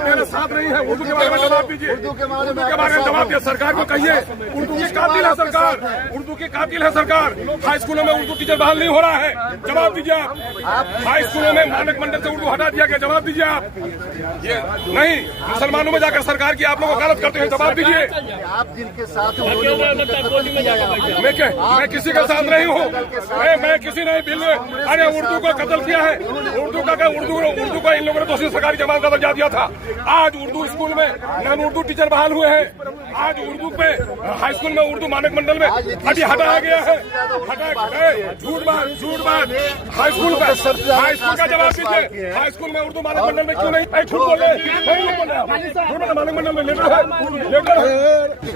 मेरे साथ नहीं है। उर्दू के बारे में जवाब दीजिए। उर्दू के बारे में जवाब दिए। सरकार को कहिए उर्दू की कातिल है सरकार। उर्दू की कातिल है सरकार। हाई स्कूलों में उर्दू टीचर बहाल नहीं हो रहा है। जवाब दीजिए आप। हाई स्कूलों में मानक मंडल से उर्दू हटा दिया गया। जवाब दीजिए आप। ये नहीं मुसलमानों में जाकर सरकार की आप लोग वकालत करते हैं। जवाब दीजिए। आप जिनके साथ मैं किसी के साथ नहीं हूँ। मैं किसी ने बिल अरे उर्दू को कत्ल किया है। उर्दू का इन लोगों ने दोषी सरकारी जमात का दर्जा दिया था। आज उर्दू स्कूल में नॉन उर्दू टीचर बहाल हुए हैं। आज उर्दू पे हाई स्कूल में उर्दू मानक मंडल में अभी हटाया गया है। झूठ बात। हाई स्कूल का जवाब दीजिए। हाई स्कूल में उर्दू मानक मंडल में क्यों नहीं झूठ बोल रहे? मानक मंडल में लेटर है।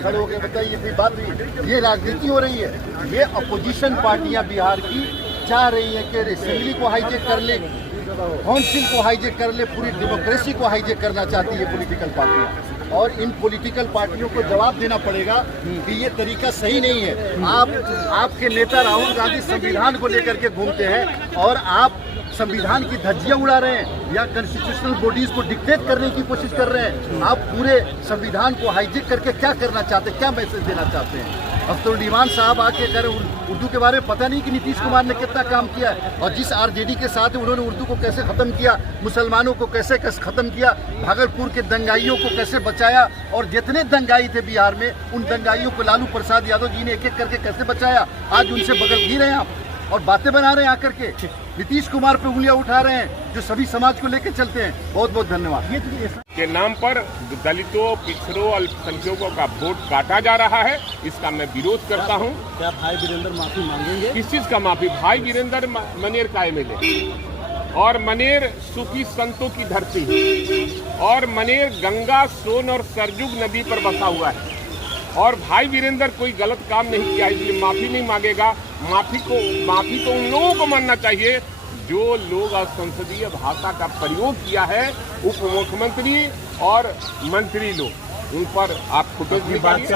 खड़े होकर बताइए कोई बात नहीं। ये राजनीति हो रही है। ये अपोजिशन पार्टियां बिहार की चाह रही है कि असेंबली को हाईजेक कर ले, काउंसिल को हाईजेक कर ले, पूरी डेमोक्रेसी को हाईजेक करना चाहती है पॉलिटिकल पार्टियां। और इन पॉलिटिकल पार्टियों को जवाब देना पड़ेगा कि ये तरीका सही नहीं है। आपके नेता राहुल गांधी संविधान को लेकर के घूमते हैं और आप संविधान की धज्जियां उड़ा रहे हैं या कॉन्स्टिट्यूशनल बॉडीज को डिक्टेट करने की कोशिश कर रहे हैं। आप पूरे संविधान को हाईजेक करके क्या करना चाहते हैं, क्या मैसेज देना चाहते हैं? अख्तर ईमान साहब आके कह रहे उर्दू के बारे में पता नहीं कि नीतीश कुमार ने कितना काम किया है और जिस आरजेडी के साथ उन्होंने उर्दू को कैसे खत्म किया, मुसलमानों को कैसे खत्म किया, भागलपुर के दंगाइयों को कैसे बचाया और जितने दंगाई थे बिहार में उन दंगाइयों को लालू प्रसाद यादव जी ने एक एक करके कैसे बचाया। आज उनसे बगल घी रहे हैं आप और बातें बना रहे हैं आकर के। नीतीश कुमार पे उंगलियां उठा रहे हैं जो सभी समाज को लेकर चलते हैं। बहुत बहुत धन्यवाद। के नाम पर दलितों, पिछड़ों, अल्पसंख्यकों का वोट काटा जा रहा है। इसका मैं विरोध करता हूं। क्या भाई वीरेंद्र माफी मांगेंगे? किस चीज का माफी? भाई वीरेंद्र मनेर का एमएलए और मनेर सूफी संतों की धरती और मनेर गंगा, सोन और सरजुग नदी पर बसा हुआ है और भाई वीरेंद्र कोई गलत काम नहीं किया इसलिए माफी नहीं मांगेगा। माफी तो उन लोगों को मानना चाहिए जो लोग संसदीय भाषा का प्रयोग किया है। उप मुख्यमंत्री और मंत्री लोग उन पर आप फुटेज निकालिए।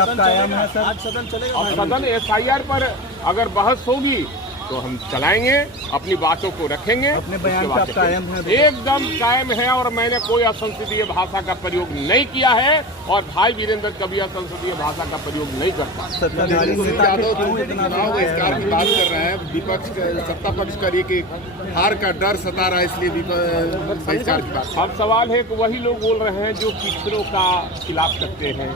सदन एसआईआर पर अगर बहस होगी तो हम चलाएंगे, अपनी बातों को रखेंगे। अपने बयान पे आप कायम हैं? एकदम कायम है और मैंने कोई असंसदीय भाषा का प्रयोग नहीं किया है और भाई वीरेंद्र कभी असंसदीय भाषा का प्रयोग नहीं करता। चुनाव बहिष्कार की बात कर रहे हैं। विपक्ष सत्ता पक्ष करिए कि हार का डर सता रहा है इसलिए बहिष्कार की बात। अब सवाल है कि वही लोग बोल रहे हैं जो पिछड़ों का खिलाफ करते हैं,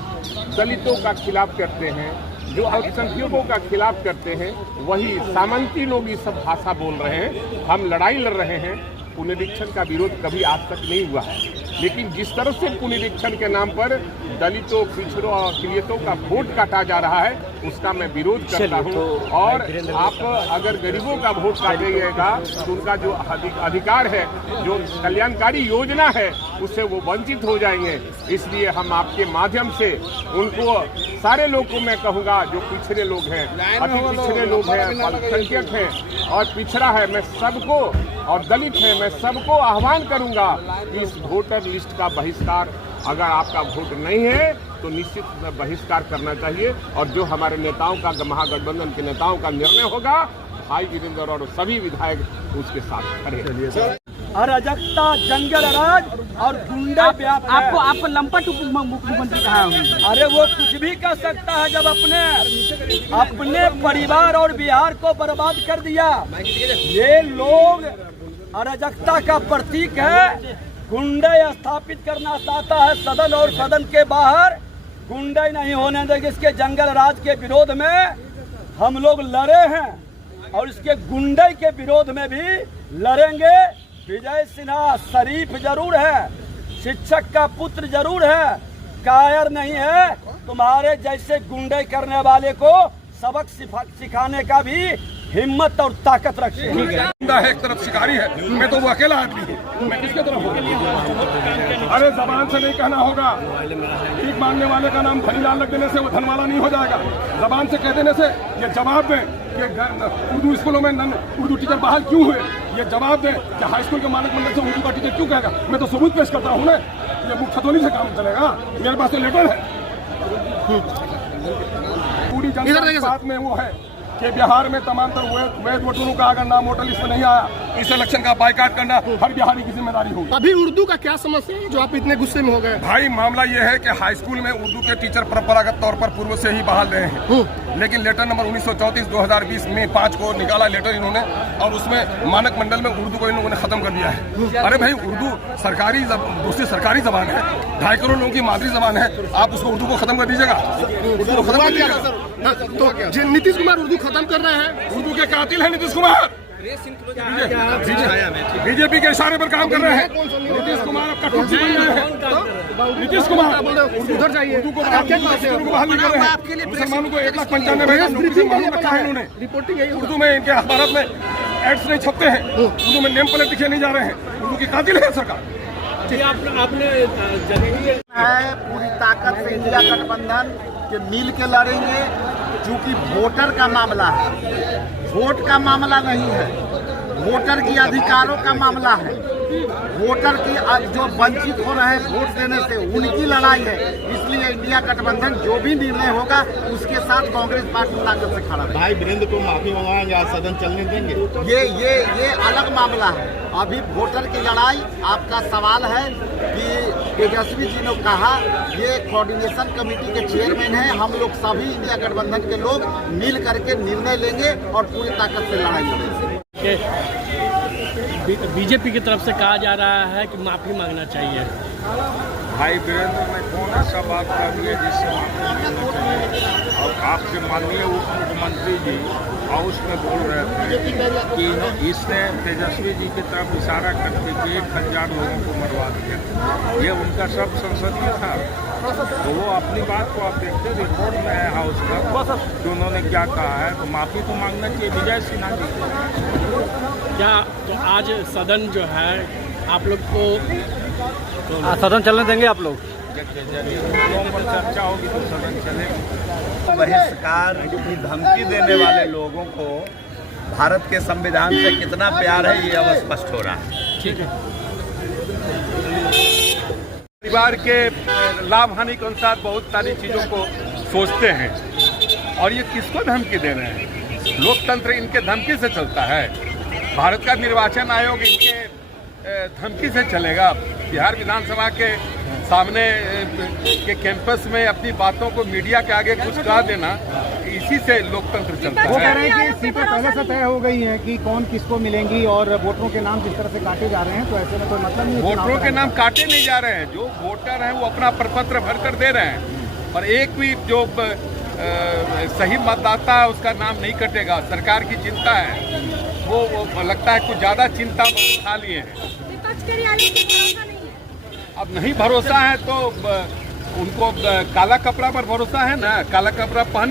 दलितों का खिलाफ करते हैं, जो अल्पसंख्यकों का खिलाफ करते हैं, वही सामंती लोग ये सब भाषा बोल रहे हैं। हम लड़ाई लड़ रहे हैं। पुनरीक्षण का विरोध कभी आज तक नहीं हुआ है, लेकिन जिस तरह से पुनरीक्षण के नाम पर दलितों, पिछड़ों और अकलियतों का वोट काटा जा रहा है उसका मैं विरोध करता हूं। और आप अगर गरीबों का वोट काटेगा तो उनका जो अधिकार है, जो कल्याणकारी योजना है, उससे वो वंचित हो जाएंगे। इसलिए हम आपके माध्यम से उनको, सारे लोग को मैं कहूँगा जो पिछड़े लोग हैं, अति पिछड़े लोग हैं, अल्पसंख्यक हैं और पिछड़ा है, मैं सबको और दलित है, मैं सबको आह्वान करूंगा कि इस वोटर लिस्ट का बहिष्कार, अगर आपका वोट नहीं है तो निश्चित बहिष्कार करना चाहिए। और जो हमारे नेताओं का, महागठबंधन के नेताओं का निर्णय होगा, भाई वीरेंद्र और सभी विधायक उसके साथ खड़े। अराजकता, जंगल राज और गुंडा व्याप है। आपको लंपट मुख्यमंत्री कहा है? अरे वो कुछ भी कर सकता है जब अपने परिवार और बिहार को बर्बाद कर दिया। ये लोग अराजकता का प्रतीक है। गुंडे स्थापित करना चाहता है सदन और सदन के बाहर। गुंडे नहीं होने देंगे। इसके जंगल राज के विरोध में हम लोग लड़े हैं और इसके गुंडे के विरोध में भी लड़ेंगे। विजय सिन्हा शरीफ जरूर है, शिक्षक का पुत्र जरूर है, कायर नहीं है। तुम्हारे जैसे गुंडे करने वाले को सबक सिखाने का भी हिम्मत और ताकत रखे। एक तरफ शिकारी है, मैं तो वो अकेला आदमी हूँ, मैं किसके तरफ हूँ? अरे जबान से नहीं कहना होगा, भीख मांगने वाले का नाम धनीलाल रख देने से वो धनवाला नहीं हो जाएगा। जबान से कह देने से ये जवाब दें कि उर्दू स्कूलों में उर्दू टीचर बहाल क्यों हुए, ये जवाब दें कि हाई स्कूल के मानक मंडल से उर्दू का टीचर क्यों कहेगा। मैं तो सबूत पेश करता हूँ ना, ये मुख्य खतौनी से काम चलेगा, मेरे पास तो लेटर है। पूरी जनता की बात में वो है कि बिहार में तमाम तर वैध वोटरों का अगर नाम वोटर लिस्ट में नहीं आया, इस इलेक्शन का बायकॉट करना हर बिहारी की जिम्मेदारी होगी। अभी उर्दू का क्या समस्या है जो आप इतने गुस्से में हो गए? भाई मामला ये है कि हाई स्कूल में उर्दू के टीचर परंपरागत तौर पर पूर्व से ही बहाल रहे हैं, लेकिन लेटर नंबर 1934/2020 में 5 को निकाला लेटर इन्होंने, और उसमें मानक मंडल में उर्दू को इन लोगों ने खत्म कर दिया है। अरे भाई उर्दू दूसरी सरकारी जबान है, 2.5 करोड़ लोगों की मादरी जबान है, आप उसको उर्दू को खत्म कर दीजिएगा? उर्दू को खत्म कर दीजिएगा। तो नीतीश कुमार उर्दू खत्म कर रहे हैं, उर्दू के कातिल है नीतीश कुमार, बीजेपी के इशारे पर काम कर रहे हैं। नीतीश कुमार अब कठपुतली बन गए हैं। नीतीश कुमार उधर जाइए, उर्दू को बहाल नहीं कर रहे हैं। मुसलमानों को 1,95,000 रखा है इन्होंने। रिपोर्टिंग यही उर्दू में इनके अखबार में एड्स नहीं छपते हैं, उर्दू में नेम प्लेट लिखे नहीं जा रहे हैं, उर्दू की कातिल है सरकार। आपने है पूरी ताकत से इंडिया गठबंधन के मिल के लड़ेंगे, क्योंकि वोटर का मामला है, वोट का मामला नहीं है, वोटर की अधिकारों का मामला है। वोटर की जो वंचित हो रहे हैं वोट देने से, उनकी लड़ाई है। इसलिए इंडिया गठबंधन जो भी निर्णय होगा उसके साथ कांग्रेस पार्टी ताकत से खड़ा है। भाई वीरेंद्र को माफी मंगाएंगे, आज सदन चलने देंगे? ये अलग मामला है। अभी वोटर की लड़ाई, आपका सवाल है कि तेजस्वी जी ने कहा ये कोऑर्डिनेशन कमेटी के चेयरमैन हैं, हम लोग सभी इंडिया गठबंधन के लोग मिल करके निर्णय लेंगे और पूरी ताकत से लड़ाई लड़ेंगे। बीजेपी की तरफ से कहा जा रहा है कि माफी मांगना चाहिए। भाई वीरेंद्र ने कौन ऐसा बात कर दी है जिससे माफी मांगना चाहिए? और आपके माननीय उप मुख्यमंत्री जी हाउस में बोल रहे थे कि इसने तेजस्वी जी की तरफ इशारा करके 1,000 लोगों को मरवा दिया। ये उनका सब संसदीय था, तो वो अपनी बात को आप देखते रिपोर्ट में है हाउस का कि उन्होंने क्या कहा है, तो माफी तो मांगना चाहिए विजय सिन्हा जी को। क्या तो आज सदन जो है आप लोग को सदन चलने देंगे? आप लोग पर चर्चा होगी तो सदन चलेगा। बहिष्कार की धमकी देने वाले लोगों को भारत के संविधान से कितना प्यार है ये अब स्पष्ट हो रहा है। ठीक है। परिवार के लाभ हानि के अनुसार बहुत सारी चीज़ों को सोचते हैं, और ये किसको धमकी दे रहे हैं? लोकतंत्र इनके धमकी से चलता है? भारत का निर्वाचन आयोग इनके धमकी से चलेगा? बिहार विधानसभा के सामने के कैंपस में अपनी बातों को मीडिया के आगे कुछ कह देना, इसी से लोकतंत्र चलता है। वो कह रहे हैं कि सीटें पहले से तय हो गई हैं कि कौन किसको मिलेंगी, और वोटरों के नाम जिस तरह से काटे जा रहे हैं, तो ऐसे में कोई मतलब नहीं है। वोटरों के नाम काटे नहीं जा रहे हैं, जो वोटर हैं वो अपना प्रपत्र भर कर दे रहे हैं, और एक भी जो सही मतदाता है उसका नाम नहीं कटेगा। सरकार की चिंता है, वो लगता है कुछ ज़्यादा चिंता उठा लिए हैं। अब नहीं भरोसा है तो उनको काला कपड़ा पर भरोसा है ना, काला कपड़ा पहने